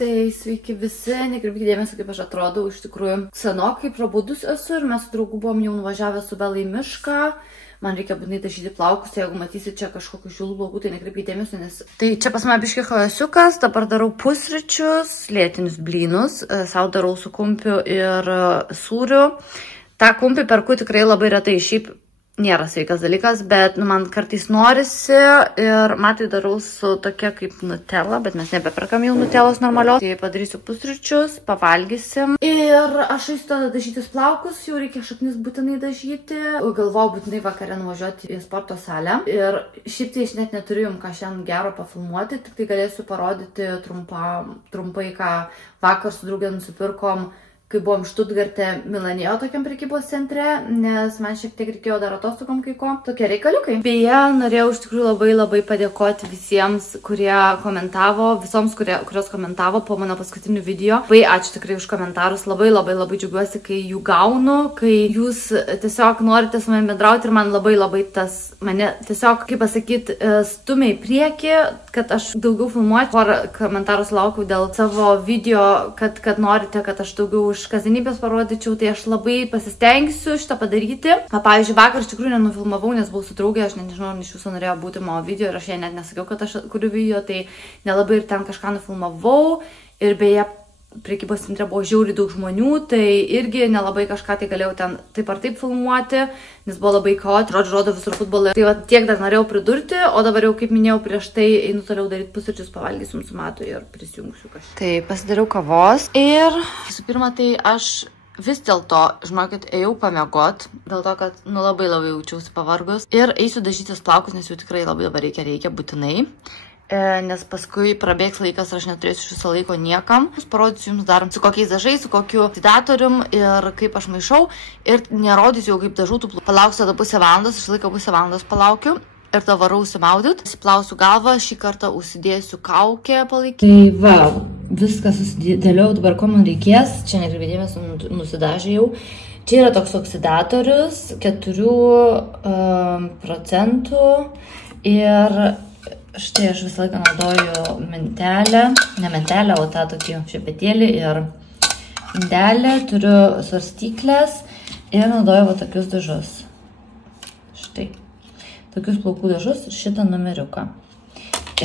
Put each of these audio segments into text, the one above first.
Tai sveiki visi, nekreipkite dėmesio, kaip aš atrodau, iš tikrųjų senokai prabudus esu ir mes su draugu buvom jau nuvažiavę su Bela į mišką. Man reikia būtinai dažyti plaukus, jeigu matysit čia kažkokių žilų plaukų, tai nekreipkite dėmesio, nes... Tai čia pas mane biški chaosiukas, dabar darau pusryčius, lėtinius blynus, sau darau su kumpiu ir sūriu. Ta kumpį perku tikrai labai retai, šiaip nėra sveikas dalykas, bet man kartais norisi ir matai darau su tokia kaip Nutella, bet mes nebeperkam jau Nutellos normalios. Tai padarysiu pusryčius, pavalgysim. Ir aš eisiu tada dažytis plaukus, jau reikia šaknis būtinai dažyti. Galvojau būtinai vakare nuvažiuoti į sporto salę. Ir šiaip tai aš net neturiu jums ką šiandien gero pafilmuoti, tik tai galėsiu parodyti trumpai, ką vakar su draugė nusipirkom, kai buvom Štutgarte Milanėjo tokiam prekybos centre, nes man šiek tiek reikėjo dar atostogom kai ko. Tokie reikaliukai. Beje, norėjau iš tikrųjų labai padėkoti visiems, kurie komentavo, visoms, kurios komentavo po mano paskutinių video. Labai ačiū tikrai už komentarus, labai džiaugiuosi, kai jų gaunu, kai jūs tiesiog norite su manimi bendrauti ir man labai tas mane tiesiog, kaip pasakyti, stumia į priekį, kad aš daugiau filmuočiau. Porą komentarų laukiau dėl savo video, kad norite, kad aš daugiau už kasdienybės parodyčiau, tai aš labai pasistengsiu šitą padaryti. Pavyzdžiui, vakar iš tikrųjų nenufilmavau, nes buvau su draugė, aš nežinau, iš jūsų norėjo būti mano video ir aš jai net nesakiau, kad aš kuriu video, tai nelabai ir ten kažką nufilmavau. Ir beje, prekybos centre buvo žiauriai daug žmonių, tai irgi nelabai kažką tai galėjau ten taip ar taip filmuoti, nes buvo labai chaotiška, rodo visur futbolą. Tai va, tiek dar norėjau pridurti, o dabar jau, kaip minėjau, prieš tai einu toliau daryti pusryčius, pavalgysim su Matu ir prisijungsiu kažką. Tai pasidariau kavos ir visų pirma, tai aš vis dėlto, žinokit, ėjau pamiegot, dėl to, kad labai jaučiausi pavargus ir eisiu dažytis plaukus, nes jų tikrai labai dabar reikia būtinai. Nes paskui prabėgs laikas ir aš neturėsiu iš viso laiko niekam. Parodysiu jums dar su kokiais dažais, su kokiu oksidatorium ir kaip aš maišau. Ir nerodysiu jau kaip dažų tų plaukus. Palauksiu tada pusę valandos, iš laiko pusę valandos palaukiu. Ir tada varau užsimaudyt. Įsiplausiu galvą, šį kartą užsidėsiu kaukę palaikyti. Tai va, viskas susidėliau, dabar ko man reikės. Čia nekreipėdėmės, nusidažėjau. Čia yra toks oksidatorius, 4% ir... Štai aš visą laiką naudoju mentelę, ne mentelę, o tą tokį šepetėlį ir indelę, turiu svarstyklės ir naudoju va tokius dažus. Štai, tokius plaukų dažus ir šitą numeriuką.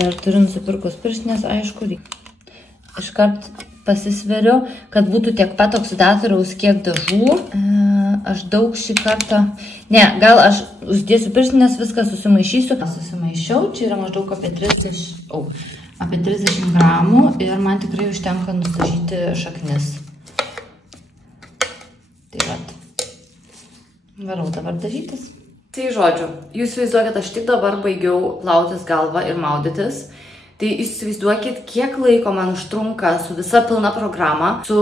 Ir turiu nusipirkus pirštinės, aišku, iškart pasisveriu, kad būtų tiek pat oksidatoriaus, kiek dažų. Aš daug šį kartą... Ne, gal aš uždėsiu pirštinės, viską susimaišysiu. Susimaišiau, čia yra maždaug apie 30 gramų ir man tikrai užtenka nudažyti šaknis. Tai vat. Varau dabar dažytis. Tai žodžiu, jūs įsivaizduokit, aš tik dabar baigiau plautis galvą ir maudytis. Tai įsivaizduokit, kiek laiko man užtrunka su visa pilna programa, su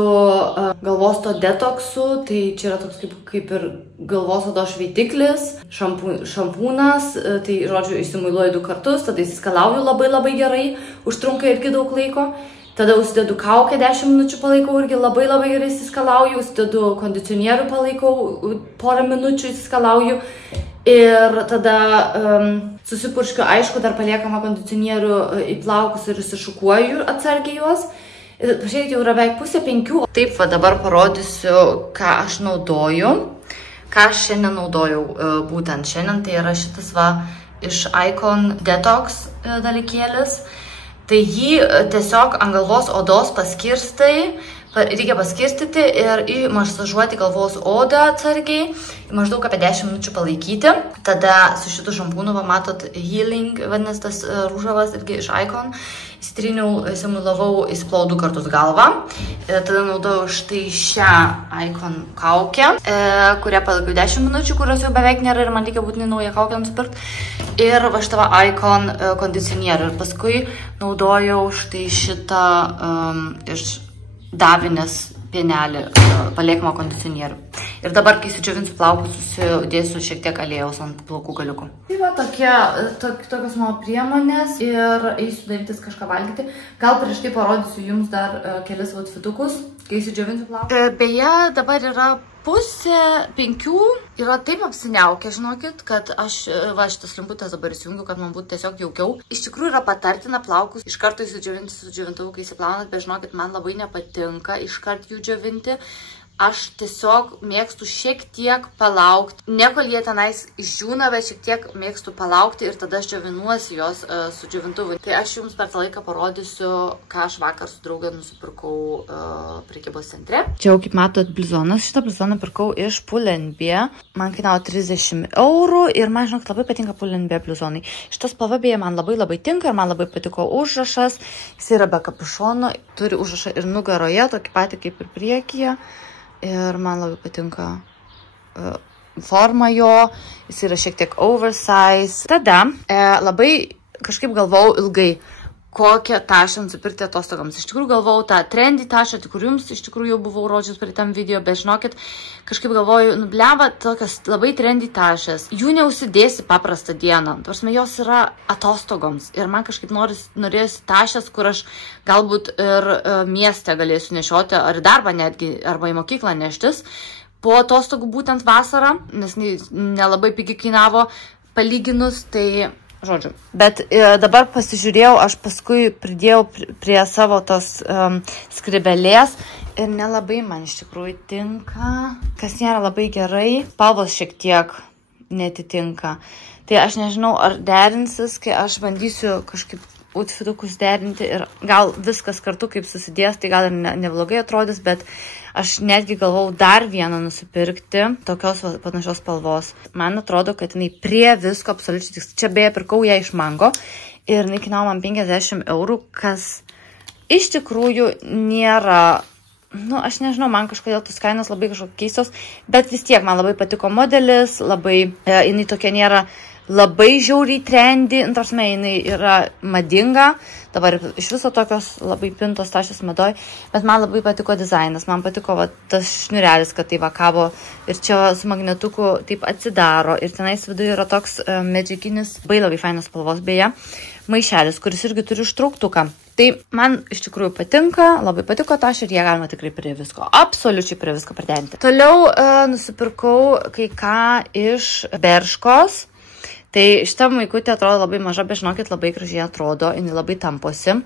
galvos to detoksu, tai čia yra toks kaip ir galvos odos šveitiklis, šampūnas, tai žodžiu, įsimuiluoju 2 kartus, tada įsiskalauju labai gerai, užtrunka irgi daug laiko, tada užsidedu kaukę 10 minučių palaikau, irgi labai gerai įsiskalauju, užsidedu kondicionierių palaikau, porą minučių įsiskalauju. Ir tada susipurškiu, aišku, dar paliekama kondicionierių į plaukus ir įsišukuoju atsargiai juos. Ir pažiūrėkit, jau yra beveik 4:30. Taip, va dabar parodysiu, ką aš naudoju. Ką aš šiandien naudojau būtent šiandien, tai yra šitas va iš Icon Detox dalykėlis. Tai jį tiesiog ant galvos odos paskirstai. Reikia paskirstyti ir įmasažuoti galvos odą atsargiai, maždaug apie 10 minučių palaikyti. Tada su šitu šampūnu, va matot, Healing, vadinasi tas rūžavas irgi iš Icon. Įsitryniau, įsimuilavau, įsiplau 2 kartus galvą. Tada naudojau štai šią Icon kaukę, kurią palaikiau 10 minučių, kurios jau beveik nėra ir man reikia būtinai naują kaukę nusipirkti. Ir va šitą Icon kondicionierių. Ir paskui naudojau štai šitą iš Davinės pienelį, paliekamą kondicionierių. Ir dabar, kai sudžiovinsiu plaukus, susidėsiu šiek tiek aliejaus ant plaukų galiukų. Tai va, tokios mano priemonės ir eisiu darytis kažką valgyti. Gal prieš tai parodysiu jums dar kelis outfitukus. kai įsidžiovinsiu plaukus. Beje, dabar yra 4:30, yra taip apsiniaukę, žinokit, kad aš, šitas lemputės dabar įsijungiu, kad man būtų tiesiog jaukiau. Iš tikrųjų yra patartina plaukus iš karto įsidžiovinti su džiovintuvu, kai įsiplaunat, bet žinokit, man labai nepatinka iš karto jų džiovinti. Aš tiesiog mėgstu šiek tiek palaukti, ne kol jie tenais išdžiūna, bet šiek tiek mėgstu palaukti ir tada aš džiovinuosi jos su džiovintuvu. Tai aš jums per tą laiką parodysiu, ką aš vakar su draugė nusipirkau prekybos centre. Čia jau kaip matot blizonas, šitą blizoną pirkau iš Pull&Bear. Man kainavo 30 eurų ir man, žinok, labai patinka Pull&Bear blizonai. Šitas spalva beje man labai tinka ir man labai patiko užrašas. Jis yra be kapušono, turi užrašą ir nugaroje, tokį patį kaip ir priekyje. Ir man labai patinka forma jo, jis yra šiek tiek oversize. Tada labai kažkaip galvojau ilgai, kokią tašą nusipirkti atostogams. Iš tikrųjų galvojau tą trendy tašą, kur jums iš tikrųjų jau buvau rodžius prie tam video, bet žinokit, kažkaip galvoju, nubleva tokios labai trendy tašas. Jų neusidėsi paprastą dieną. Tvarsime, jos yra atostogoms. Ir man kažkaip norėjusi tašas, kur aš galbūt ir mieste galėsiu nešioti, ar darbą netgi, arba į mokyklą neštis. Po atostogų būtent vasarą, nes nelabai pigiai kainavo palyginus, tai žodžiu. Bet dabar pasižiūrėjau, aš paskui pridėjau prie savo tos skribelės ir nelabai man iš tikrųjų tinka, kas nėra labai gerai. Spalvos šiek tiek netitinka. Tai aš nežinau, ar derinsis, kai aš bandysiu kažkaip outfitukus derinti ir gal viskas kartu kaip susidės, tai gal ir neblogai atrodys, bet aš netgi galvau dar vieną nusipirkti, tokios panašios spalvos. Man atrodo, kad jinai prie visko absoliučiai tiks. Čia beje pirkau ją iš Mango ir jinai kainavo man 50 eurų, kas iš tikrųjų nėra, aš nežinau, man kažkodėl tos kainos labai kažkokios keistos, bet vis tiek man labai patiko modelis, jinai tokia nėra labai žiauriai trendy, tarpsme, jinai yra madinga, dabar iš viso tokios labai pintos tašės madoj, bet man labai patiko dizainas, man patiko tas šniurelis, kad tai vakavo ir čia su magnetuku taip atsidaro ir tenais viduje yra toks medžiaginis, labai fainas spalvos beje, maišelis, kuris irgi turi užtrauktuką. Tai man iš tikrųjų patinka, labai patiko tašė ir jie galima tikrai prie visko, absoliučiai prie visko priderinti. Toliau nusipirkau kai ką iš Bershkos. Tai šitą maikutė atrodo labai maža, bet žinokit, labai gražiai atrodo, jinai labai tamposi.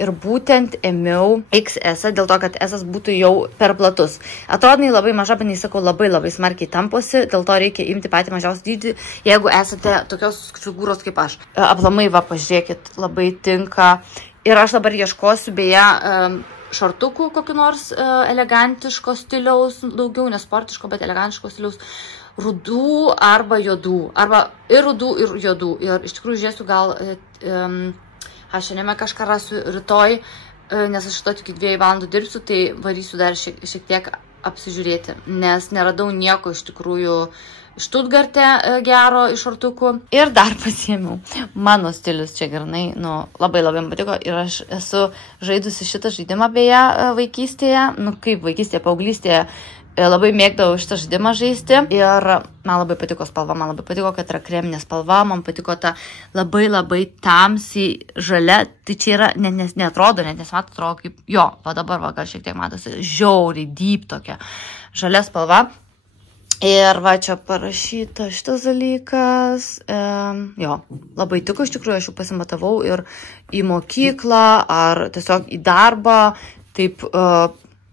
Ir būtent ėmiau XS, dėl to, kad S būtų jau per platus. Atrodo, jinai labai maža, bet sakau, labai smarkiai tamposi, dėl to reikia imti patį mažiausią dydį, jeigu esate tokios figūros kaip aš. Aplamai, pažiūrėkit, labai tinka. Ir aš dabar ieškosiu beje šortukų kokiu nors elegantiško stiliaus, daugiau nesportiško, bet elegantiško stiliaus. Rudų arba juodų, arba ir rudų, ir juodų. Ir iš tikrųjų žiūrėsiu, gal aš šiandien kažką rasiu rytoj, nes aš šito tik 2 valandų dirbsiu, tai varysiu dar šiek tiek apsižiūrėti, nes neradau nieko iš tikrųjų Štutgarte gero iš šortukų. Ir dar pasiėmiau. Mano stilius čia grinai, labai man patiko ir aš esu žaidusi šitą žaidimą beje vaikystėje, kaip vaikystėje, paauglystėje. Labai mėgdavau šitą žaidimą žaisti ir man labai patiko spalva, man labai patiko, kad yra kreminė spalva, man patiko ta labai tamsiai žalia, tai čia yra, nes neatrodo, nes man atrodo kaip, dabar gal šiek tiek matosi, žiauriai, deep tokia žalia spalva. Ir čia parašyta šitas dalykas, labai tiko, iš tikrųjų aš jau pasimatavau ir į mokyklą ar tiesiog į darbą, taip,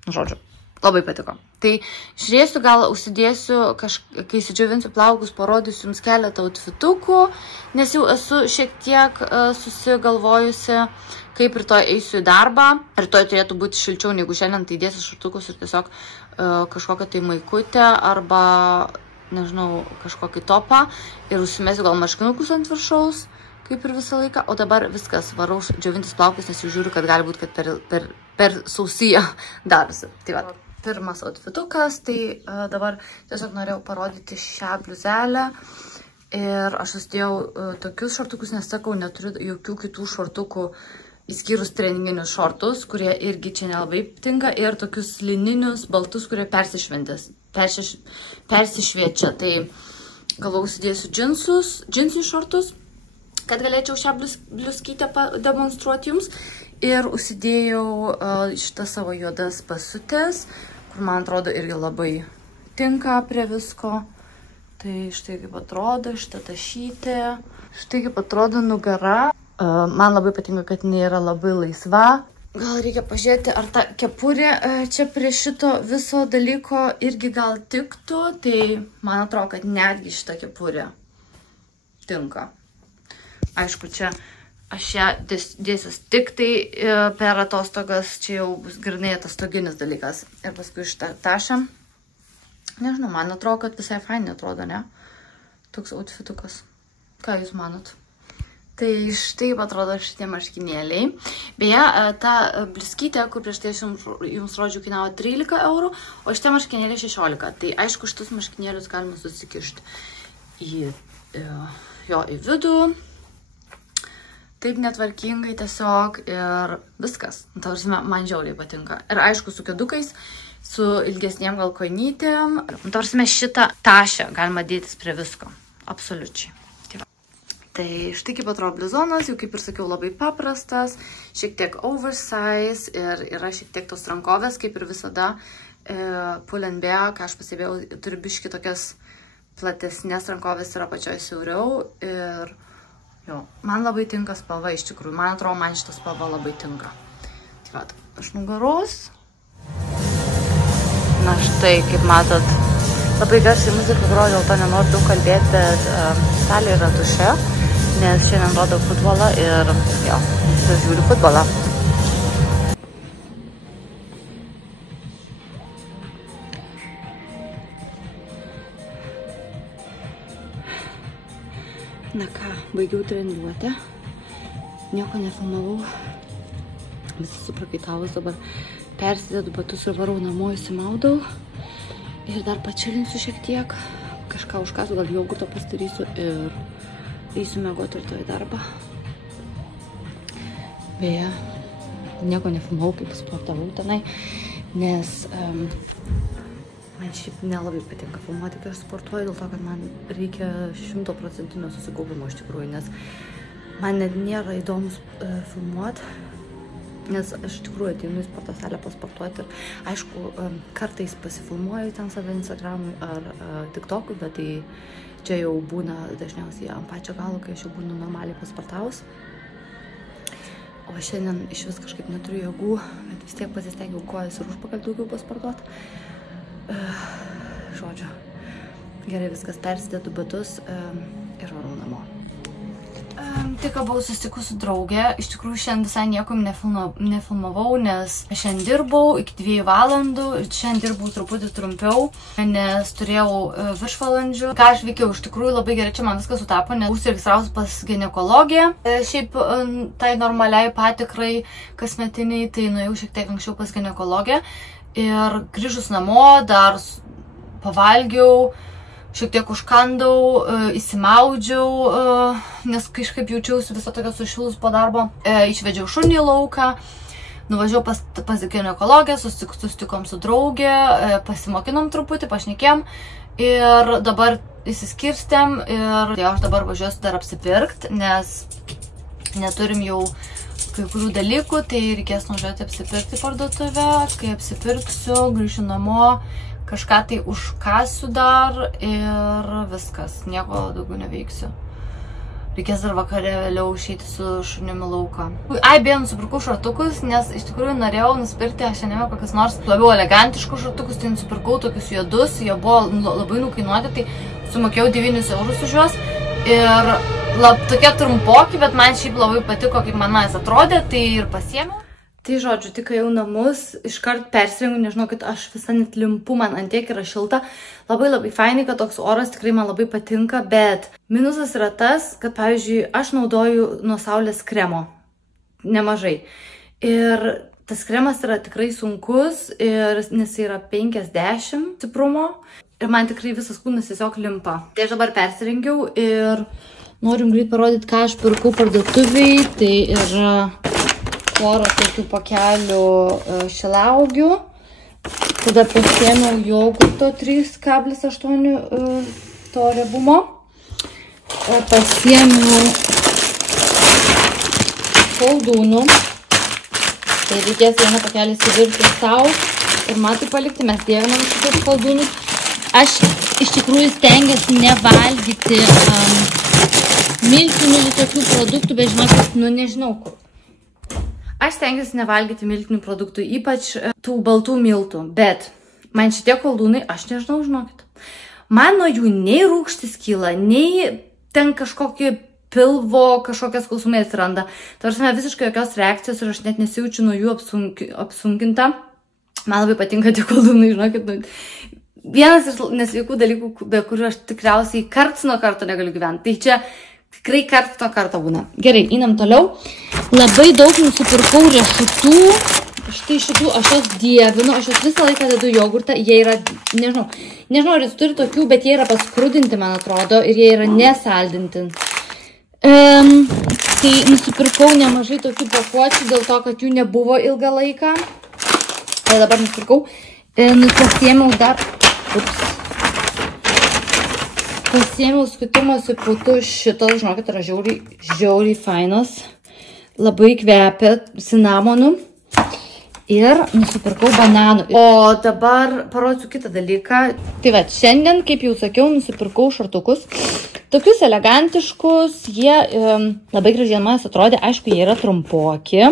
žodžiu, labai patiko. Tai žiūrėsiu, gal užsidėsiu, kai įsidžiovinsiu plaukus, parodysiu jums keletą outfitukų, nes jau esu šiek tiek susigalvojusi, kaip rytoj eisiu į darbą. Rytoj turėtų būti šilčiau negu šiandien, tai dėsiu šortukus ir tiesiog kažkokią tai maikutę arba, nežinau, kažkokį topą ir užsimesiu gal marškinukus ant viršaus, kaip ir visą laiką. O dabar viskas, varau džiovintis plaukus, nes jau žiūriu, kad gali būti, kad per sausiją darosi. Tai va. Pirmas outfitukas, tai dabar tiesiog norėjau parodyti šią bliuzelę ir aš susidėjau tokius šortukus, nes sakau, neturiu jokių kitų šortukų įskyrus treninginius šortus, kurie irgi čia nelabai tinka ir tokius lininius baltus, kurie persišviečia. Tai galvau užsidėsiu džinsus šortus, kad galėčiau šią bliuskytę demonstruoti jums. Ir užsidėjau šitą savo juodas basutės, kur man atrodo irgi labai tinka prie visko. Tai štai kaip atrodo šitą tašytę. Štai kaip atrodo nugara. Man labai patinka, kad jinai yra labai laisva. Gal reikia pažiūrėti, ar ta kepurė čia prie šito viso dalyko irgi gal tiktų. Tai man atrodo, kad netgi šitą kepurę tinka. Aišku, čia aš ją dėsiu tik tai per atostogas. Čia jau bus grynai atostoginis dalykas. Ir paskui šitą tašą. Nežinau, man atrodo, kad visai fainai atrodo, ne? Toks outfitukas. Ką jūs manot? Tai štai atrodo šitie marškinėliai. Beje, ta bliskytė, kur prieš tai jums rodžiau, kainavo 13 eurų, o šitie marškinėliai 16. Tai aišku, šitus marškinėlius galima susikišti į vidų. Taip netvarkingai tiesiog ir viskas. Tavrasime, man žiauriai patinka. Ir aišku, su kedukais, su ilgesniem gal koinytėm. Tavrasime, šitą tašę galima dėtis prie visko. Absoliučiai. Tai štai kaip atrodo blizonas, jau kaip ir sakiau, labai paprastas, šiek tiek oversize ir yra šiek tiek tos rankovės, kaip ir visada Pull & Bear, ką aš pasibėjau, turi biški tokias platesnės rankovės, yra pačioj siauriau ir jo, man labai tinka spalva iš tikrųjų, man atrodo, man šitą spalva labai tinka. Tai va, aš nugaros. Na štai, kaip matot, labai garsiai muzika groja, dėl to nenoriu daug kalbėti, bet salė yra tuščia. Nes šiandien rodo futbolą ir jo, žiūriu futbolą. Na ką, baigiau treniruotę. Nieko nefilmavau. Visi suprakaitavus dabar persidedu batus ir varau namo, įsimaudau. Ir dar pačilinsiu šiek tiek. Kažką užkąsiu, gal jogurto pasidarysiu ir eisiu miegoti ir į darbą. Beje, nieko nefilmavau, kaip sportavau tenai, nes man šiaip nelabai patinka filmuoti, kai aš sportuoju, dėl to, kad man reikia 100% susikaupimo iš tikrųjų, nes man net nėra įdomus filmuoti, nes aš iš tikrųjų ateinu į sporto salę pasportuoti ir aišku, kartais pasifilmuoju ten save Instagramui ar TikTokui, bet tai čia jau būna dažniausiai ant pačio galo, kai aš jau būnu normaliai pasportavus. O šiandien iš vis kažkaip neturiu jėgų, bet vis tiek pasistengiau kojas ir užpakal daugiau pasportuoti. Žodžiu, gerai viskas, persidedu batus ir varau namo. Tik buvau susitikus su draugė, iš tikrųjų šiandien visai niekom nefilmavau, nes šiandien dirbau iki 2 valandų, šiandien dirbau truputį trumpiau, nes turėjau viršvalandžių. Ką aš veikiau, iš tikrųjų labai gerai čia man viskas sutapo, nes užsiregistravusi pas ginekologiją. Šiaip tai normaliai patikrai kasmetiniai, tai nuėjau šiek tiek anksčiau pas ginekologę ir grįžus namo dar pavalgiau. Šiek tiek užkandau, įsimaudžiau, nes kažkaip jaučiausi visą tokią sušilus po darbo. Išvedžiau šunį į lauką, nuvažiavau pas ginekologę, susitikom su draugė, pasimokinom truputį, pašnekėm ir dabar įsiskirstėm ir tai aš dabar važiuosiu dar apsipirkti, nes neturim jau kai kurių dalykų, tai reikės nuvažiuoti apsipirkti parduotuvę, kai apsipirksiu, grįšiu namo. Kažką tai užkasiu dar ir viskas, nieko daugiau neveiksiu. Reikės dar vakarė vėliau išeiti su šunimi lauką. Beje, nusipirkau šortukus, nes iš tikrųjų norėjau nusipirkti, aš šiandien kokius nors labiau elegantiškus šortukus, tai nusipirkau tokius juodus, jie buvo labai nukainuoti, tai sumokėjau 9 eurus už juos. Ir tokie trumpoki, bet man šiaip labai patiko, kaip man atrodė, tai ir pasiėmiau. Tai žodžiu, tik jau namus iškart persirengiu, nežinau, kad aš visą net limpu, man antiek yra šilta. Labai fainai, kad toks oras tikrai man labai patinka, bet minusas yra tas, kad, pavyzdžiui, aš naudoju nuo saulės kremo nemažai. Ir tas kremas yra tikrai sunkus, nes yra 50 stiprumo ir man tikrai visas kūnas tiesiog limpa. Tai aš dabar persirengiau ir noriu greit parodyti, ką aš pirkau parduotuviai. Tai yra porą tokių pakelių šilauogių. Tada pasiėmiau jogurto 3,8 to riebumo. Pasiėmiau koldūnų. Tai reikės vieną pakelį įsivirti sau ir man tai palikti, mes dievinam šitus koldūnus. Aš iš tikrųjų stengiuosi nevalgyti miltinių visokių produktų, bet žinokit, nežinau kur. Aš stengiuosi nevalgyti miltinių produktų, ypač tų baltų miltų, bet man šitie koldūnai, aš nežinau, žinokit. Man nuo jų nei rūgštis kyla, nei ten kažkokį pilvo, kažkokias skausmai atsiranda. Tarsi visiškai jokios reakcijos ir aš net nesijaučiu nuo jų apsunkinta. Man labai patinka tie koldūnai, žinokit. Vienas iš nesveikų dalykų, be kurių aš tikriausiai karts nuo karto negaliu gyventi. Tai čia tikrai karts nuo karto būna. Gerai, einam toliau. Labai daug nusipirkau riešutų. Štai šitų aš jos dievinu. Aš jos visą laiką dedu jogurtą. Jie yra, nežinau, ar jis turi tokių, bet jie yra paskrudinti, man atrodo. Ir jie yra nesaldinti. Tai nusipirkau nemažai tokių pakuočių dėl to, kad jų nebuvo ilgą laiką. Tai dabar nusipirkau. Pasiėmiau dar... Pasiėmiau skutimosi putų šitas, žinokit, yra žiauriai fainas. Labai kvepia cinamonu. Ir nusipirkau bananų. O dabar parodysiu kitą dalyką. Tai va, šiandien, kaip jau sakiau, nusipirkau šortukus. Tokius elegantiškus. Jie labai gražiai man atrodė. Aišku, jie yra trumpoki.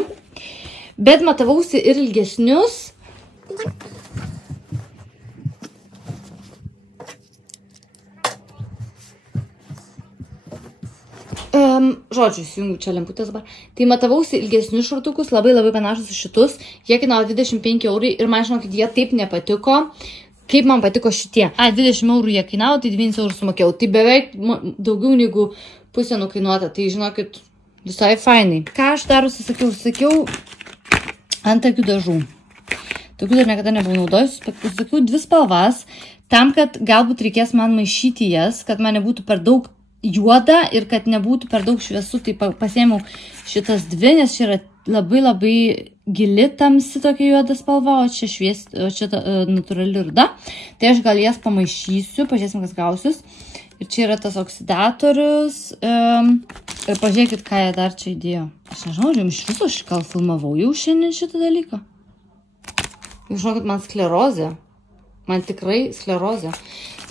Bet matavausi ir ilgesnius. Žodžiu, įsijungiu čia lemputės dabar. Tai matavausi ilgesnius šortukus, labai panašus į šitus. Jie kainavo 25 eurai ir man žinokit, jie taip nepatiko, kaip man patiko šitie. 20 eurų jie kainavo, tai 9 eurų sumokėjau. Tai beveik daugiau negu pusė nukainuota. Tai žinokit, visai fainai. Ką aš dar užsisakiau? Užsisakiau antakių dažų. Tokių dar niekada nebuvau naudojus. Užsisakiau 2 spalvas, tam, kad galbūt reikės man maišyti jas, kad man nebūtų per daug juoda ir kad nebūtų per daug šviesu, tai pasiėmiau šitas 2, nes čia yra labai gili tamsi tokia juoda spalva, o čia natūrali ruda. Tai aš gal jas pamaišysiu, pažiūrėsim, kas gausis. Ir čia yra tas oksidatorius. Ir pažiūrėkit, ką jie dar čia įdėjo. Aš nežinau, iš viso aš gal filmavau jau šiandien šitą dalyką. Jūs žinokit, man sklerozė. Man tikrai sklerozė.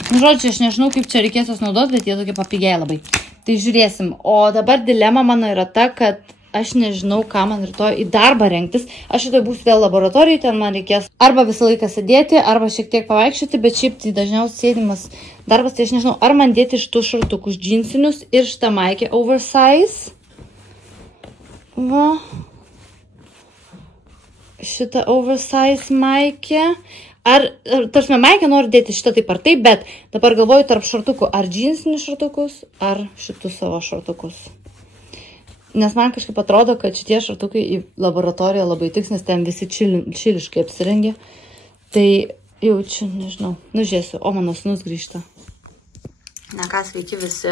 Žodžiu, aš nežinau, kaip čia reikės jos naudoti, bet jie tokie papigiai labai. Tai žiūrėsim. O dabar dilema mano yra ta, kad aš nežinau, ką man rytoj į darbą rengtis. Aš rytoj būsiu vėl laboratorijai, ten man reikės arba visą laiką sėdėti, arba šiek tiek pavaikščioti, bet šiaip tai dažniausiai sėdimas darbas, tai aš nežinau, ar man dėti šitus šortukus džinsinius ir šitą maikę oversize. Va. Šitą oversize maikę. Tarsi maikę noriu dėti šitą taip ar taip, bet dabar galvoju tarp šortukų, ar džinsinius šortukus, ar šitus savo šortukus. Nes man kažkaip atrodo, kad šitie šortukai į laboratoriją labai tiks, nes ten visi čiliškai apsirengia. Tai jaučiu, nežinau, nužiūrėsiu, o mano sūnus grįžta. Na ką, sveiki visi.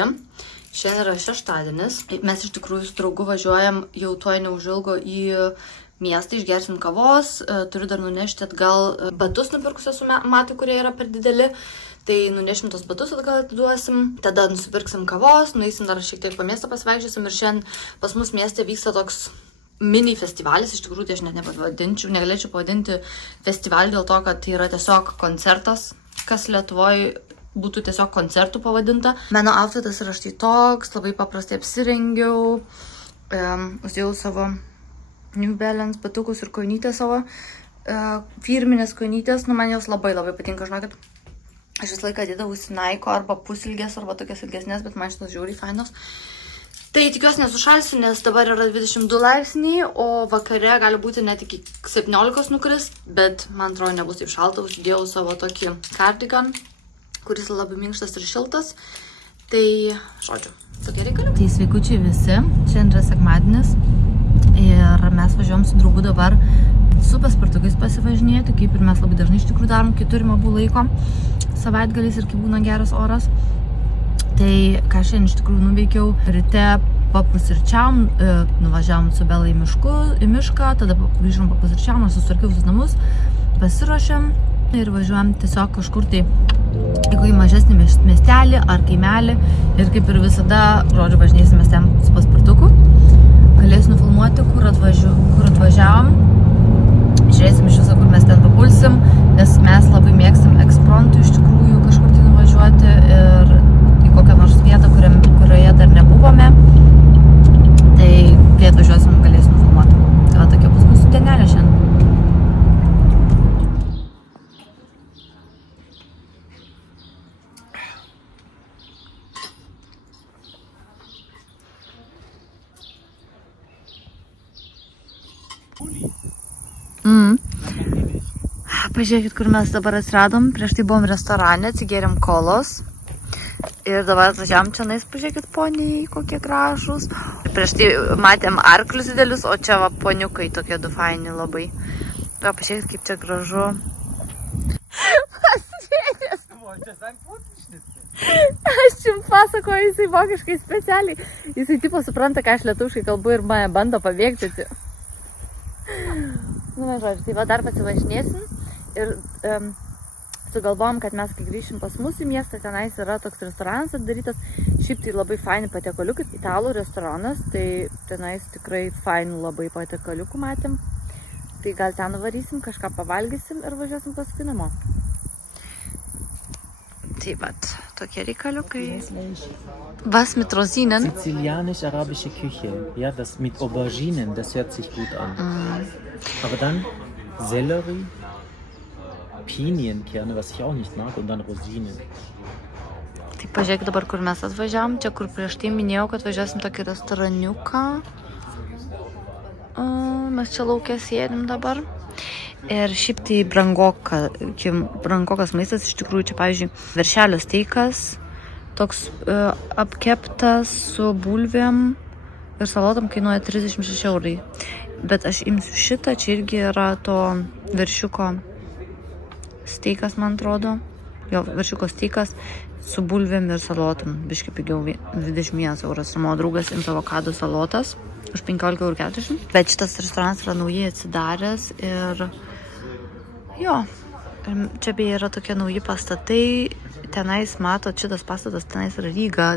Šiandien yra šeštadienis. Mes iš tikrųjų su draugu važiuojam jau tuoj neužilgo į miestą, išgersim kavos, turiu dar nunešti atgal batus nupirkusią su matai, kurie yra per dideli, tai nunešim tos batus atgal atiduosim, tada nusipirksim kavos, nueisim dar šiek tiek po miestą pasivaikščiosim ir šiandien pas mus mieste vyksta toks mini festivalis, iš tikrųjų tai aš net negalėčiau pavadinti festivalį dėl to, kad tai yra tiesiog koncertas, kas Lietuvoje būtų tiesiog koncertų pavadinta. Mano outfitas yra štai toks, labai paprastai apsirengiau, uždėjau savo New Balance batukus ir kojinytės savo, firminės kojinytės, man jos labai patinka, žinokit. Aš visą laiką dėdavausi Nike arba pusilgės, arba tokias ilgesnės, bet man šitos žiauriai fainos. Tai tikiuosi nesušalsiu, nes dabar yra 22 laipsniai, o vakare gali būti net iki 17 nukris, bet man atrodo nebus taip šalta, užsidėjau savo tokį cardigan, kuris labai minkštas ir šiltas. Tai, žodžiu, tokie reikaliai. Tai sveikučiai visi, šiandien yra sekmadienis. Ir mes važiuojam su draugu dabar su paspirtukais pasivažinėti, kaip ir mes labai dažnai iš tikrųjų darom, kai turim abu laiko savaitgalis ir kai būna geras oras. Tai ką šiandien iš tikrųjų nuveikiau, ryte papusryčiavom, nuvažiavom su Bela į mišką, tada grįžom papusryčiavom, susitvarkiau visus namus, pasiruošėm ir važiuojam tiesiog kažkur tai į kokį mažesnį miestelį ar kaimelį ir kaip ir visada, žodžiu, važinėsime ten su paspirtuku. Galėsiu nufilmuoti, kur atvažiavom. Pažiūrėkit, kur mes dabar atsiradom. Prieš tai buvom restorane, atsigėrėm kolos. Ir dabar atvažiavam čia, pažiūrėkit, poniai, kokie gražūs. Prieš tai matėm arklius didelius, o čia va poniukai tokie du faini labai. Va, pažiūrėkit, kaip čia gražu. Aš jums pasakoju, jisai vokiškai specialiai. Jisai tipo supranta, ką aš lietuviškai kalbu ir mane bando pabėgti. Nu, žodžiu, tai va dar pasivažinėsim. Ir sugalvojom, kad mes, kai grįšim pas mus į miestą, tenais yra toks restoranas atidarytas. Šiaip tai labai faini patiekaliukai, italų restoranas, tai tenais tikrai fainų labai patiekaliukų matėm. Tai gal ten nuvarysim, kažką pavalgysim ir važiuosim paskui namo. Tai vat, tokie reikaliukai. Was mit Rosinen? Sizilianisch-arabische Küche. Ja, das mit Auberginen, das hört sich gut an. Aber dann Sellerie, Pinienkerne, was ich auch nicht mag, und dann Rosinen. Tai pažiūrėk dabar, kur mes atvažiavam. Čia, kur prieš tai minėjau, kad važiuosim tokį restoraniuką. Mes čia laukia sėdim dabar. Ir šiaip tai brangokas maistas. Iš tikrųjų, čia, pavyzdžiui, veršelio steikas, toks apkeptas su bulvėm ir salotom kainuoja 36 eurai. Bet aš imsiu šitą, čia irgi yra to veršiuko steikas, man atrodo. Jo, veršiuko steikas su bulvėm ir salotom. Biškai pigiau 21 euras. Ir mano draugas ims avokado salotas už 15,40 €. Bet šitas restoranas yra naujai atsidaręs ir jo, čia beje yra tokie nauji pastatai. Tenais, matot, šitas pastatas tenais yra Ryga,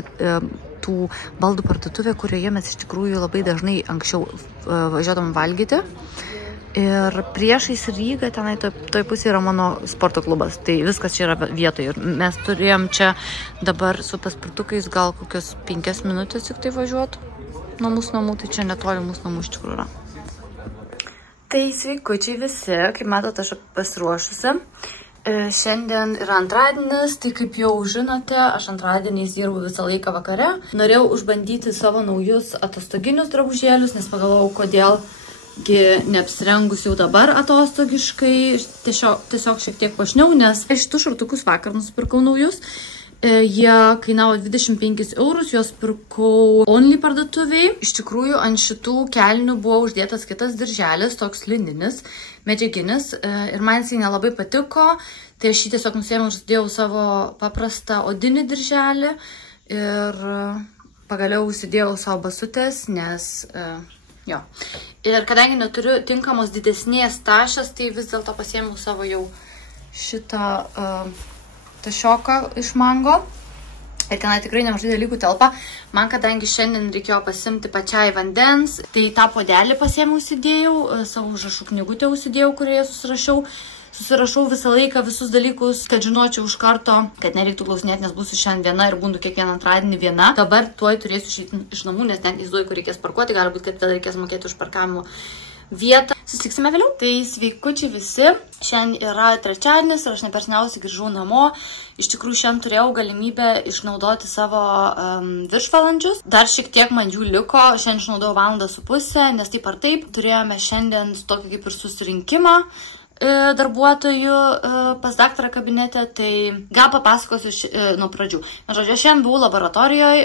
tų baldų parduotuvė, kurioje mes iš tikrųjų labai dažnai anksčiau važiuodom valgyti. Ir priešais Rygą, tenai toj pusėje yra mano sporto klubas. Tai viskas čia yra vietoje. Ir mes turėjom čia dabar su paspirtukais gal kokios 5 minutės tik tai važiuoti nuo mūsų namų. Tai čia netoli mūsų namų iš tikrųjų yra. Tai sveikučiai visi, kaip matot, aš pasiruošusi. Šiandien yra antradienis, tai kaip jau žinote, aš antradieniais dirbu visą laiką vakare. Norėjau užbandyti savo naujus atostoginius drabužėlius, nes pagalvojau, kodėl neapsirengus jau dabar atostogiškai, tiesiog šiek tiek pašniau, nes šitų šortukus vakar nusipirkau naujus. Jie kainavo 25 eurus, juos pirkau Only parduotuviai. Iš tikrųjų, ant šitų kelnių buvo uždėtas kitas dirželis, toks lininis, medžiaginis, ir man jisai nelabai patiko, tai aš jį tiesiog nusėmiau, užsidėjau savo paprastą odinį dirželį ir pagaliau užsidėjau savo basutės, nes jo. Ir kadangi neturiu tinkamos didesnės tašės, tai vis dėlto pasiėmiau savo jau šitą tašioką iš Mango. Ir tenai tikrai nemažai dalykų telpa. Man, kadangi šiandien reikėjo pasimti pačiai vandens, tai tą puodelį pasiėmiau, užsidėjau, savo užrašų knygutę užsidėjau, kurioje susirašau visą laiką visus dalykus, kad žinočiau iš karto, kad nereiktų klausinėti, nes būsiu šiandien viena ir būnu kiekvieną antradienį viena. Dabar tuoj turėsiu išeiti iš namų, nes ten įsivaizduoju, kur reikės parkuoti, gali būti, kad tada reikės mokėti už parkavimo vietą. Susitiksime vėliau. Tai sveikučiai visi. Šiandien yra trečiadienis ir aš nepersniausiai grįžau namo. Iš tikrųjų, šiandien turėjau galimybę išnaudoti savo viršvalandžius. Dar šiek tiek man jų liko. Šiandien išnaudojau 1,5 valandą, nes taip ar taip turėjome šiandien tokį kaip ir susirinkimą darbuotojų pas daktarą kabinete, tai gal papasakosiu nuo pradžių. Žodžiu, šiandien buvau laboratorijoje,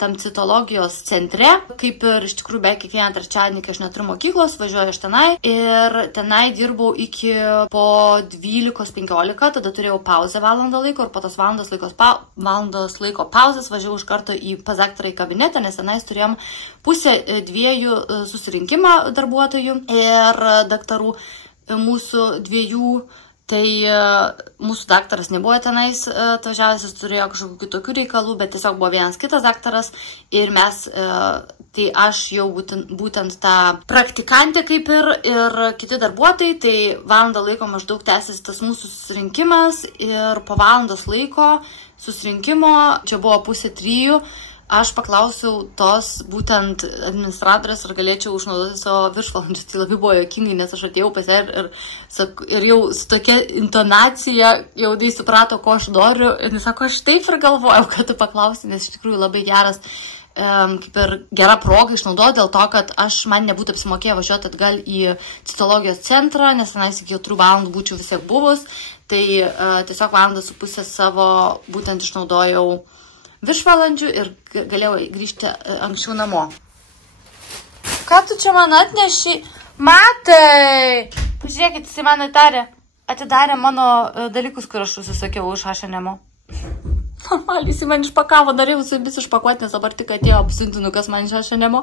tam citologijos centre, kaip ir iš tikrųjų beveik kiekvieną trečiadienį, kai aš neturiu mokyklos, važiuoju aš tenai ir tenai dirbau iki po 12:15, tada turėjau pauzę valandą laiko ir po tos valandos laiko pauzės važiavau iš karto pas daktarą į kabinetą, nes tenais turėjom 1:30 susirinkimą darbuotojų ir daktarų mūsų dviejų, tai mūsų daktaras nebuvo tenais atvažiavęs, jis turėjo kažkokių kitokių reikalų, bet tiesiog buvo vienas kitas daktaras ir mes, tai aš jau būtent tą praktikantę kaip ir kiti darbuotojai, tai valandą laiko maždaug tęsiasi tas mūsų susirinkimas ir po valandos laiko susirinkimo, čia buvo 2:30, aš paklausiau tos būtent administratorės, ar galėčiau užnaudoti savo viršvalandžius. Tai labai buvo juokingai, nes aš atėjau pas ją ir jau su tokia intonacija jau tai suprato, ko aš noriu. Ir jis sako, aš taip ir galvojau, kad tu paklausi, nes iš tikrųjų labai geras kaip ir gera proga išnaudoti dėl to, kad man nebūtų apsimokėję važiuoti atgal į citologijos centrą, nes tenais iki 4 valandų būčiau vis tiek buvus. Tai tiesiog 1.5 valandą savo būtent išnaudojau viršvalandžių ir galėjau grįžti anksčiau namo. Ką tu čia man atneši? Matai! Pažiūrėkit, jisai man atidarė mano dalykus, kur aš užsisakiau iš H&M. Normaliai, jisai man išpakavo, norėjau su vis išpakuoti, nes dabar tik atėjo siuntinukas man iš H&M.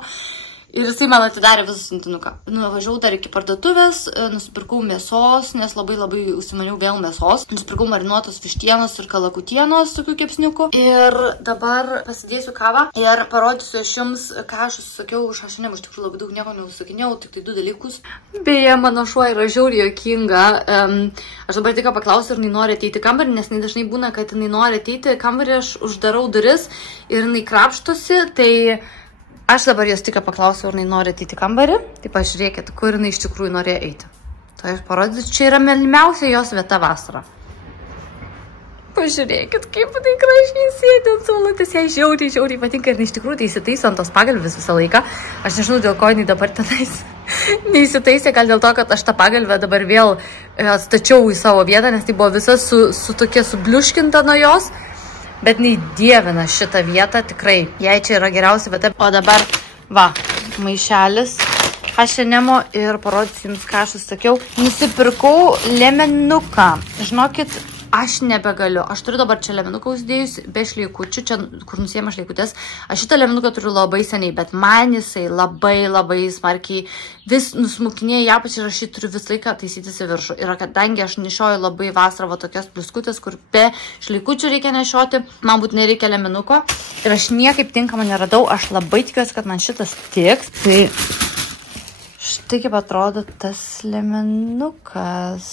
Ir jisai man atidarė visą siuntinuką. Nuvažiavau dar iki parduotuvės, nusipirkau mėsos, nes labai užsimaniau vėl mėsos. Nusipirkau marinuotos vištienos ir kalakutienos, tokių kepsniukų. Ir dabar pasidėsiu kavą ir parodysiu aš jums, ką aš užsisakiau iš H&M. Iš tikrųjų labai daug nieko neužsakinėjau, tik tai 2 dalykus. Beje, mano šuo yra žiauriai juokinga. Aš dabar tik paklausiu, ar jinai nori ateiti į kambarį, nes jinai dažnai būna, kad jinai nori ateiti į kambarį, aš uždarau duris ir jinai krapštosi, tai aš dabar jos tik paklausiau, ar jinai nori ateiti į kambarį. Tai pažiūrėkit, kur jinai iš tikrųjų norėjo eiti. Tai aš parodysiu, čia yra mylimiausia jos vieta vasarą. Pažiūrėkit, kaip jinai gražiai sėdi ant saulutės, jai žiauriai patinka ir jinai iš tikrųjų tai įsitaiso ant tos pagalvės visą laiką. Aš nežinau, dėl ko jinai dabar tenais neįsitaisė, gal dėl to, kad aš tą pagalvę dabar vėl atstačiau į savo vietą, nes tai buvo visa tokia subliuškinta nuo jos. Bet nei dievina šitą vietą, tikrai. Jai čia yra geriausia vieta. O dabar, maišelis H&M ir parodysiu jums, ką aš užsakiau. Nusipirkau lemenuką. Žinokit, aš nebegaliu. Aš turiu dabar čia lemenuką uždėjus, be šleikučių, čia kur nusiema šleikutės. Aš šitą lemenuką turiu labai seniai, bet man jisai labai smarkiai vis nusmukinėja į apačią ir aš jį turiu visą laiką taisytis į viršų. Ir kadangi aš nešioju labai vasarą tokias pliuskutės, kur be šleikučių reikia nešioti, man būtinai reikia lemenuko. Ir aš niekaip tinkamą neradau. Aš labai tikiuosi, kad man šitas tiks. Tai štai kaip atrodo tas lemenukas.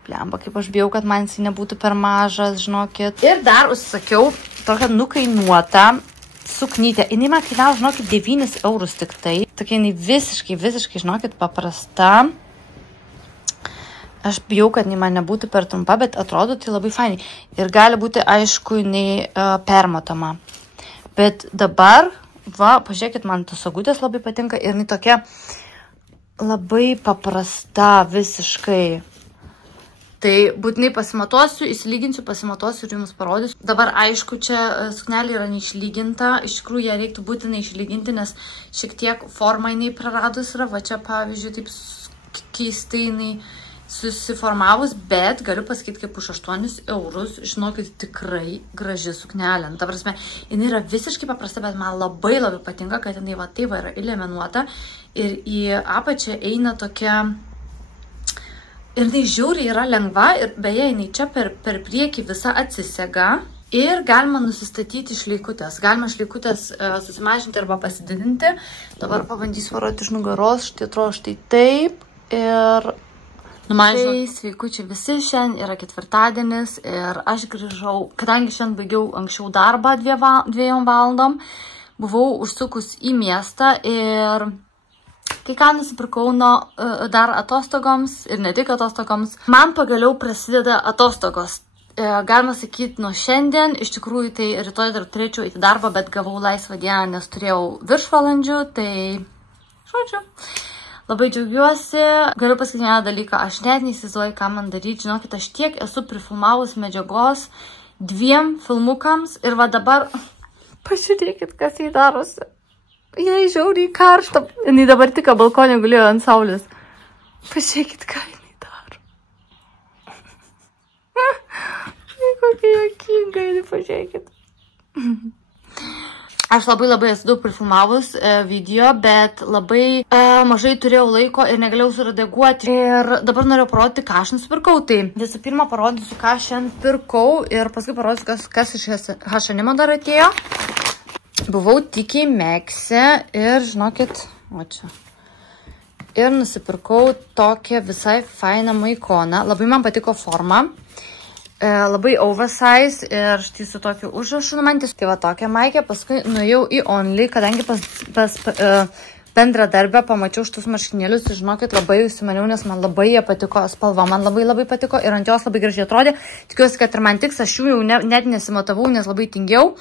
Blemba, kaip aš bijau, kad man jisai nebūtų per mažas, žinokit. Ir dar užsakiau tokią nukainuotą suknytę. Jinai man kainavo, žinokit, 9 eurus tik tai. Tokia jinai visiškai, žinokit, paprasta. Aš bijau, kad jinai man nebūtų per trumpa, bet atrodo tai labai fainai. Ir gali būti, aišku, jinai permatoma. Bet dabar, pažiūrėkit, man tos sagutės labai patinka ir jinai tokia labai paprasta visiškai. Tai būtinai pasimatuosiu, įsilyginsiu, pasimatuosiu ir jums parodysiu. Dabar, aišku, čia suknelė yra neišlyginta. Iš tikrųjų, ją reiktų būtinai išlyginti, nes šiek tiek formą jinai praradus yra. Va čia, pavyzdžiui, taip keistai jinai susiformavus, bet galiu pasakyti, kaip už 8 eurus, žinokit, tikrai graži suknelė. Ta prasme, jinai yra visiškai paprasta, bet man labai patinka, kad jinai yra įliemenuota ir į apačią eina tokia. Ir tai žiauriai yra lengva ir beje, jinai čia per priekį visa atsisega ir galima nusistatyti šleikutės. Galima šleikutės susimažinti arba pasididinti. Dabar pabandysiu parodyti iš nugaros, štai atrodo štai taip. Ir tai sveikučiai visi, šiandien yra ketvirtadienis ir aš grįžau, kadangi šiandien baigiau anksčiau darbą 2 valandom, buvau užsukus į miestą ir kai ką nusipirkau dar atostogoms ir ne tik atostogoms. Man pagaliau prasideda atostogos. Galima sakyti, nuo šiandien, iš tikrųjų tai rytoj dar turėčiau į darbą, bet gavau laisvą dieną, nes turėjau viršvalandžių, tai žodžiu. Labai džiaugiuosi. Galiu pasakyti vieną dalyką, aš net neįsivaizduoju, ką man daryti. Žinokit, aš tiek esu prifilmavus medžiagos 2 filmukams ir va dabar pažiūrėkit, kas jį darosi. Jei žiauriai karšta. Jinai dabar tik balkonė gulėjo ant saulės. Pažiūrėkit, ką jinai daro. Kokia juokinga, jinai pažiūrėkit. Aš labai esu daug prifilmavus video, bet labai mažai turėjau laiko ir negalėjau suredaguoti. Ir dabar noriu parodyti, ką aš nusipirkau. Tai visų pirma parodysiu, ką šiandien pirkau ir paskui parodysiu, kas iš H&M dar atėjo. Buvau Tikiai Mekse ir, žinokit, o čia. Ir nusipirkau tokią visai fainą maikoną. Labai man patiko forma. Labai oversize ir štai su tokiu užrašu numantis. Tai va tokią maikę, paskui nuėjau į Only, kadangi pas bendradarbę pamačiau šitus marškinėlius. Ir žinokit, labai užsimaniau, nes man labai jie patiko, spalva man labai patiko ir ant jos labai gražiai atrodė. Tikiuosi, kad ir man tiks, aš jų jau net nesimatavau, nes labai tingiau.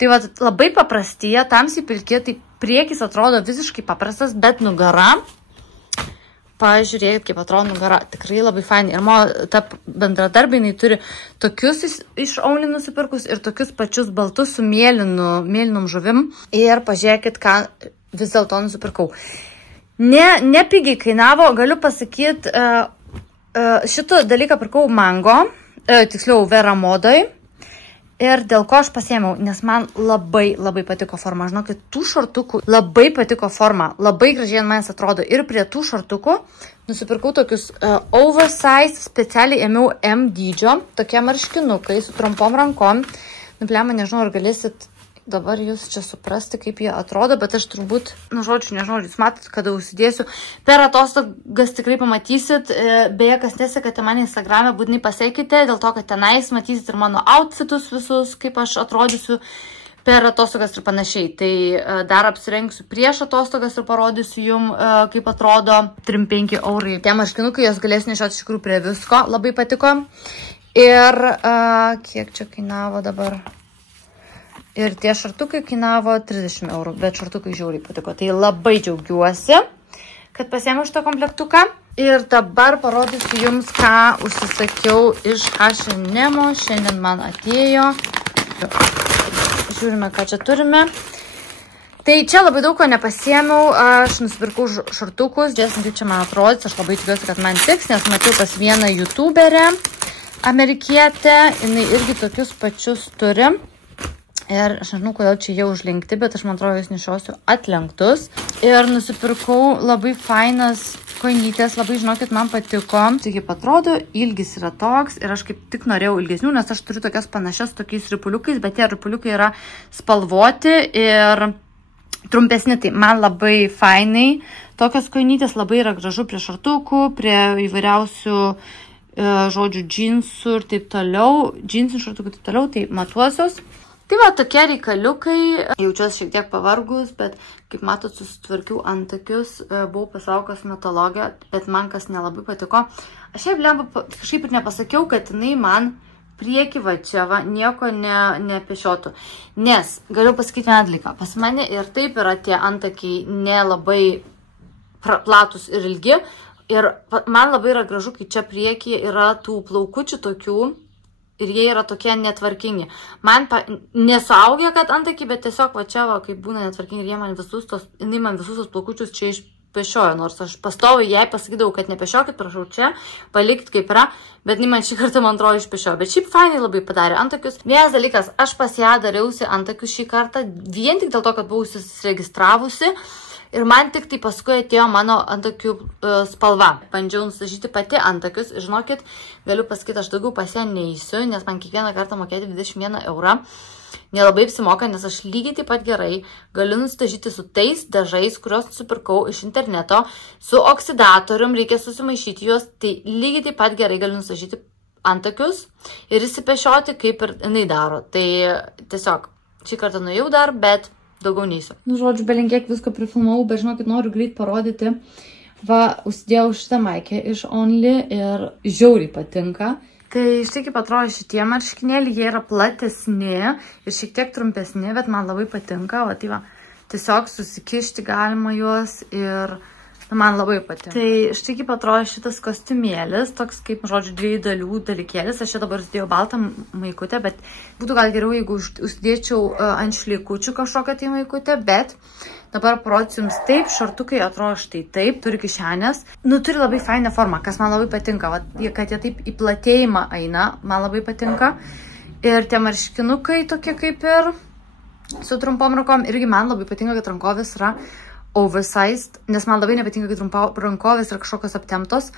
Tai va, labai paprasti, tamsiai pilki, tai priekis atrodo visiškai paprastas, bet nugara, pažiūrėkit, kaip atrodo nugara, tikrai labai fainai. Ir mano ta bendradarbė, jinai turi tokius iš Only nusipirkus ir tokius pačius baltus su mėlynom žuvim. Ir pažiūrėkit, ką vis dėlto nusipirkau. Nepigiai kainavo, galiu pasakyti, šitą dalyką pirkau Mango, tiksliau Vera Modoj. Ir dėl ko aš pasiėmiau, nes man labai patiko forma. Žinokit, tų šortukų labai patiko forma. Labai gražiai ant manęs atrodo. Ir prie tų šortukų nusipirkau tokius oversize, specialiai ėmiau M dydžio, tokie marškinukai su trumpom rankom. Nuplema, nežinau, ar galėsit dabar jūs čia suprasti, kaip jie atrodo, bet aš turbūt, nežinau, jūs matot, kada užsidėsiu. Per atostogas tikrai pamatysit, beje, kas nesekate mane Instagram'e, būtinai pasiekite, dėl to, kad tenais matysit ir mano outfitus visus, kaip aš atrodysiu per atostogas ir panašiai. Tai dar apsirengsiu prieš atostogas ir parodysiu jum, kaip atrodo 3-5 eurai. Tie marškinukai, jos galėsiu nešioti iš tikrųjų prie visko, labai patiko. Ir kiek čia kainavo dabar? Ir tie šortukai kainavo 30 eurų, bet šortukai žiauriai patiko. Tai labai džiaugiuosi, kad pasiėmiau šitą komplektuką. Ir dabar parodysiu jums, ką užsisakiau iš H&M. Šiandien man atėjo. Žiūrime, ką čia turime. Tai čia labai daug ko nepasiėmiau. Aš nusipirkau šortukus. Žiūrėsim, kaip čia man atrodys. Aš labai tikiuosi, kad man tiks, nes mačiau pas vieną youtuberę amerikietę. Jinai irgi tokius pačius turi. Ir aš nežinau, kodėl čia jie užlinkti, bet aš man atrodo, jūs nešiosiu atlenktus. Ir nusipirkau labai fainas kojinytės, labai žinokit, man patiko. Tik kaip atrodo, ilgis yra toks ir aš kaip tik norėjau ilgesnių, nes aš turiu tokias panašias tokiais ripuliukais, bet tie ripuliukai yra spalvoti ir trumpesni. Tai man labai fainai. Tokios kojinytės labai yra gražu prie šartukų, prie įvairiausių žodžių džinsų ir taip toliau. Džinsų šartukų ir taip toliau, tai matuosios. Tai va, tokie reikaliukai, jaučiuosi šiek tiek pavargus, bet kaip matot, susitvarkiau antakius, buvau pasaukas metologę, bet man kas nelabai patiko. Aš šiaip kažkaip ir nepasakiau, kad jinai man prieki va čia va nieko nepešiotų. Nes, galiu pasakyti vieną dalyką, pas mane ir taip yra tie antakiai nelabai platus ir ilgi. Ir man labai yra gražu, kai čia priekyje yra tų plaukučių tokių. Ir jie yra tokie netvarkingi. Man nesuaugė, kad antakiai, bet tiesiog va čia, va, kaip būna netvarkingi, ir jinai man visus tos plaukučius čia išpešiojo. Nors aš pastoviai jai pasakydavau, kad nepešiokit, prašau čia, palikit kaip yra, bet jinai man šį kartą, man atrodo, išpešiojo. Bet šiaip fainai labai padarė antakius. Vienas dalykas, aš pas ją dariausi antakius šį kartą, vien tik dėl to, kad buvau susiregistravusi. Ir man tik tai paskui atėjo mano antakių spalva. Bandžiau nusidažyti pati antakius. Žinokit, galiu pasakyti, aš daugiau pas ją neįsiu, nes man kiekvieną kartą mokėti 21 eurą. Nelabai apsimoka, nes aš lygiai taip pat gerai galiu nusidažyti su tais dažais, kuriuos nusipirkau iš interneto, su oksidatorium, reikia susimaišyti juos, tai lygiai taip pat gerai galiu nusidažyti antakius ir įsipešioti, kaip ir jinai daro. Tai tiesiog šį kartą nuėjau dar, bet daugiau neįsiu. Nu, žodžiu, belinkiek viską prifilmavau, bet žinokit, noriu greit parodyti. Va, užsidėjau šitą maikę iš Only ir žiauriai patinka. Tai štai kaip atrodo šitie marškinėliai, jie yra platesni ir šiek tiek trumpesni, bet man labai patinka. Va, tai va, tiesiog susikišti galima juos ir man labai patinka. Tai štai kaip atrodo šitas kostiumėlis, toks kaip, žodžiu, 2 dalių dalykėlis. Aš čia dabar užsidėjau baltą maikutę, bet būtų gal geriau, jeigu užsidėčiau ant šleikučių kažkokią tai maikutę, bet dabar parodysiu jums taip, šortukai atrodo štai taip, turi kišenės. Nu, turi labai fainą formą, kas man labai patinka, va, kad jie taip į platėjimą eina, man labai patinka. Ir tie marškinukai tokie kaip ir su trumpom rankom, irgi man labai patinka, kad rankovės yra oversized, nes man labai nepatinka, kad rankovės yra kažkokios aptemptos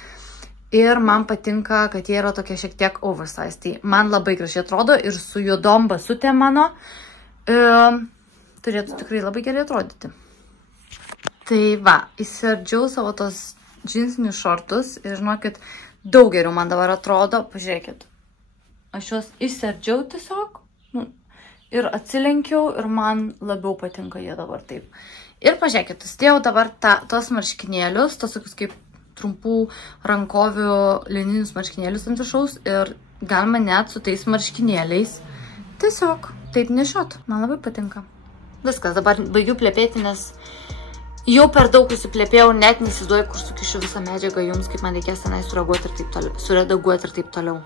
ir man patinka, kad jie yra tokie šiek tiek oversized. Tai man labai gražiai atrodo ir su juodom basutėm mano turėtų tikrai labai gerai atrodyti. Tai va, įsiardžiau savo tos džinsinius šortus ir žinokit, daug geriau man dabar atrodo. Pažiūrėkit, aš juos įsiardžiau tiesiog ir atsilenkiau ir man labiau patinka jie dabar taip. Ir pažiūrėkit, įsidėjau dabar tos marškinėlius, tos tokius kaip trumpų rankovių lininius marškinėlius ant viršaus ir galima net su tais marškinėliais tiesiog taip nešiot. Man labai patinka. Viskas, dabar baigiu plepėti, nes jau per daug įsiplėpėjau, net nesizduoju, kur sukišiu visą medžiagą jums, kaip man reikės tenai suredaguoti ir taip toliau.